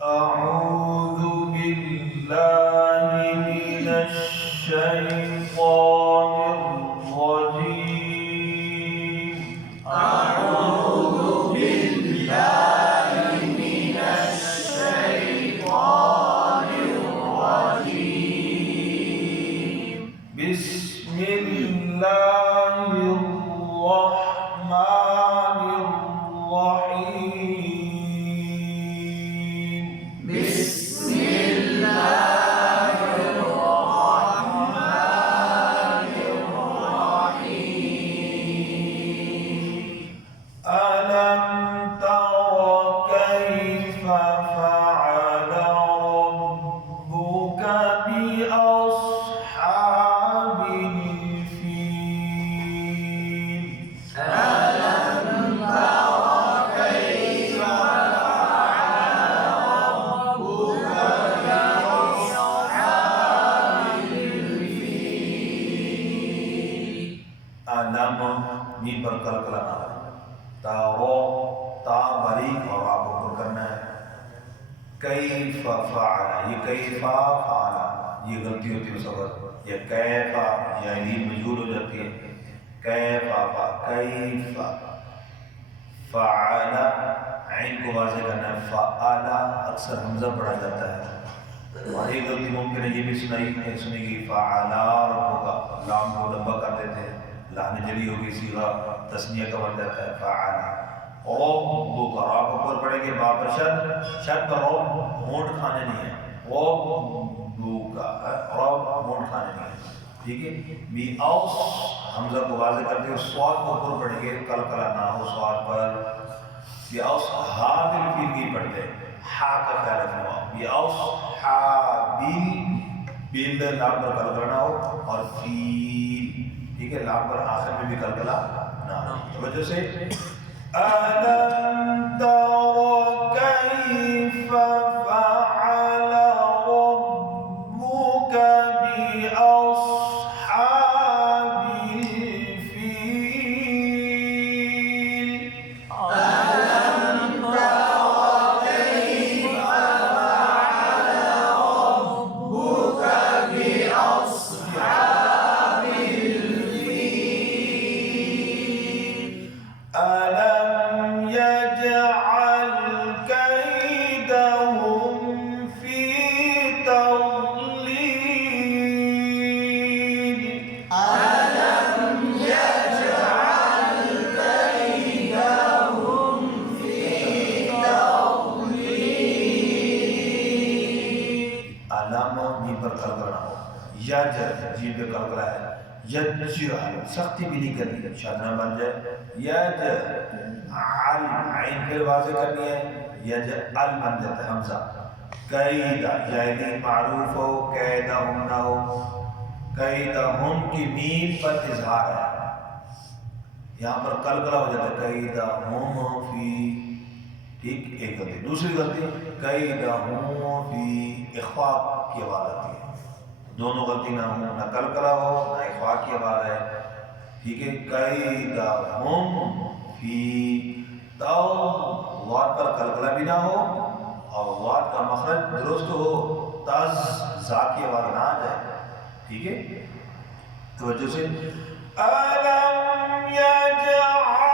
أعوذ بالله من الشيطان الرجيم. أعوذ بالله من الشيطان الرجيم. بسم الله الرحمن الرحيم. بسم الله الرحمن الرحيم. ألم تر كيف فعل ربك بأصحاب الفيل. ألم تر كيف فعل ربك بأصحاب الفيل. علم میم پر کلکلا نہ ہو، تا رو تا باریک اور آپ کو پر کرنا ہے. کیف فعل، یہ کیفا فعل یہ غلطی ہوتی ہے سبق. یہ کیفا یا علیم مجهول ہو جاتی ہے. کیفا کیف فعل عین کو واضح کرنا ہے. فعل اکثر حمزہ پڑھا جاتا ہے. اور ایک غلطی ممکن ہے یہ بھی سنی گی فعلا ربک، لام کو لمبا کر دیتے ہیں، لام جلی ہوگی، صیغہ تثنیہ کا بن جاتا ہے فعل. ربک را کو اوپر پڑھیں گے، با پر شد پر ہونٹ کھانے نہیں ہے. ربک رب ہونٹ کھانے نہیں ہے، ٹھیک ہے. بی اوس حمزہ کو واضح کرتے ہیں، سواد کو اوپر پڑھیں گے، کلکلا نہ ہو سواد پر. بی اوس ہا دل فیل کی پڑھتے ہیں، ہا کا خیال رکھنا ہو. بی اوس ہا بیل بیل لام پر کلکلا نہ ہو، اور فیل ٹھیک ہے لام پر آخر میں بھی کلکلا نہ ہو. توجہ سے ألم تر كيف فعل ربك بأصحاب الفيل. ألم تر كيف فعل ربك بأصحاب الفيل. ألم يجعل كيدهم في تضليل. ألم يجعل كيدهم في تضليل. علم جی پر کلکلا ہو، یج جی پہ کلکلا ہے. یجعل سختی بھی نہیں کرنی، شادنا بن جائے. یجعل عین پھر واضح کرنی ہے، یجعل بن جاتا ہے حمزہ. قید یعنی معروف ہو، قیدہم نہ ہو. قیدہم کی میم پر اظہار ہے، یہاں پر کلکلا ہو جاتا ہے. قیدہم فی ٹھیک. ایک غلطی. دوسری غلطی قیدہم فی اخفاء کی آواز آتی ہے. دونوں غلطی نہ ہو، نہ کلکلا ہو نہ اخفاء کی آواز ہے، ٹھیک ہے. قیدہم فی تو واد پر کلکلا بھی نہ ہو اور واد کا مخرج درست ہو، تز زا کی آواز نہ آ جائے، ٹھیک ہے. توجہ سے ألم يجعل